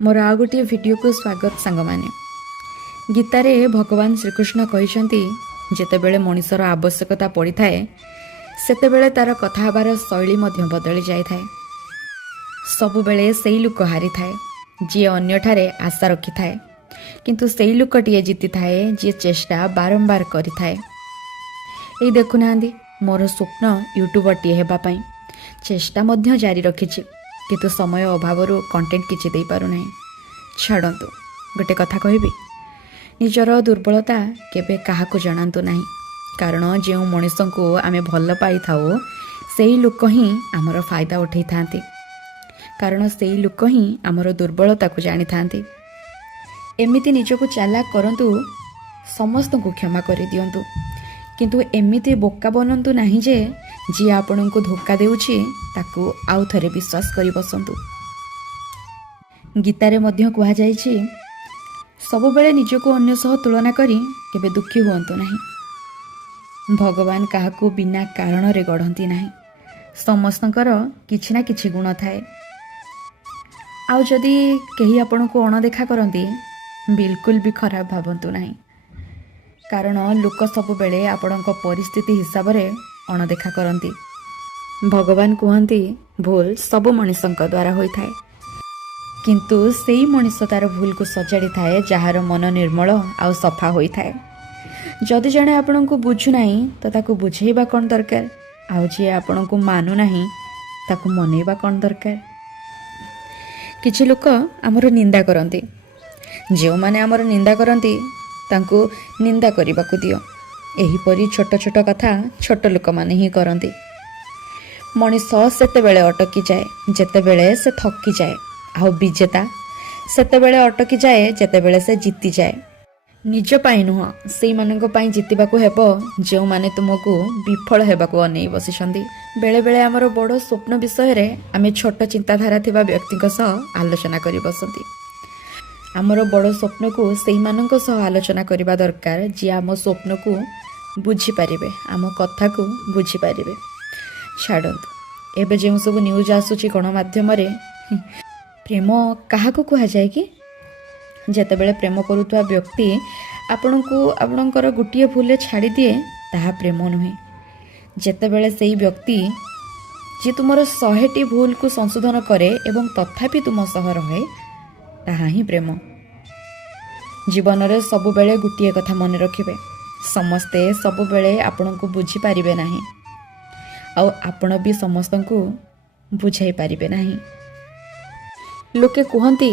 मोर आ गोटे वीडियो को स्वागत सांग माने। गीतारे भगवान श्रीकृष्ण कहते जितेबले मनीषर आवश्यकता पड़ी थाए सेतेबेले तार कथा हबार शैली मध्य बदली जाए थाए। सबुबेले सेई लोक हारी थाए जी अन्य ठारे आशा रखी थाए, किंतु सेई लोकटीए जीति थाए जी चेष्टा बारंबार करि थाए। एई देखुना मोर स्वप्न यूट्यूबरटीए हेबा पई चेष्टा मध्य जारी रखिछि, किंतु समय अभाव कंटेंट किछि देई पारु नाही। छाड़ंतु गोटे कथा कहबी, निजर दुर्बलता केबे काहाकू जणांतु नाही, कारण जो मनीष को आमे भल पाई थाओ सेई लोक ही आमर फायदा उठै थांती, कारण सेई लोक ही आमर दुर्बलता को जानी थांती। एमिति निजको चालाक करंतु, समस्त को क्षमा कर दियंतु, किंतु एमिति बोका बनंतु नाही जे जी आपण को धोखा देउछि ताकू आउ थरे विश्वास करि बसंतु। गीतारे मध्य कहा जाइछि, सबुबेले निजको अन्य सह तुलना करी केबे दुखी हुअंतु नाही। भगवान काहाकू बिना कारण रे गढ़ंती नाही, समस्तंकर किछि ना किछि गुण थाए। आउ जदि केही आपण को अणदेखा करंती बिल्कुल भी खराब भाबंतु नाही, कारण लोक सबुबेले आपणक परिस्थिति हिसाब रे अणदेखा करंती। भगवान कहती भूल सबु मनीषक द्वारा होई थाए, किंतु सेई मनीष तार भूल को सजाड़ी थाए जार मन निर्मल आउ सफा होई थाए। जदि जणे आपण को बुझु नाही तो ताकू बुझेइबा कोन दरकार, आउ जे आपण को मानु नाही ताकू मनेइबा कोन दरकार। किछि लोक हमर निंदा करंती, जो माने हमर निंदा करंती तांकू निंदा करबाकू दियो। एहीपरि छोट छोट कथा छोट लोक माने ही करंती। मनीष सेतेबेले अटकी जाए जेतेबेले से थकी जाए, आउ विजेता सेतेबेले अटकी जाए जेतेबेले से जीति जाए। निज पाई नुह सेई मानक पाई जीतिबाकू हेबो जो माने तुमको विफल हेबाकू अनेई बसिछंती। बेले बेले हमर बड़ स्वप्न विषय रे आमे छोट चिंताधारा थिबा व्यक्तिक सह आलोचना करि बसंती। आमर बड़ स्वप्न को सेई मानक सह आलोचना करिबा दरकार जे आम स्वप्न को बुझी पारिबे, आम कथा को बुझी पारिबे। छाड़ंतु एबे जे सब न्यूज आसुची गणमाध्यम रे, प्रेम काहाकू कहा जाए कि जेतेबेले प्रेम करुवा व्यक्ति आपणको आपणकर गोटे भूल छाड़ी दिए ताहा प्रेम नुहे। जेतेबेले सेई व्यक्ति जे तुमर 100टी भूल को संशोधन करे एवं तथापि तुम सह रहे ताहा ही प्रेम। जीवन रे सबुबेले गोटे कथा मन रखिबे, समस्ते सबुबेले आपणको बुझी पारिबे नाही, आउ आपण भी समस्तंकु बुझाई पारिबे नाही। लोके कहती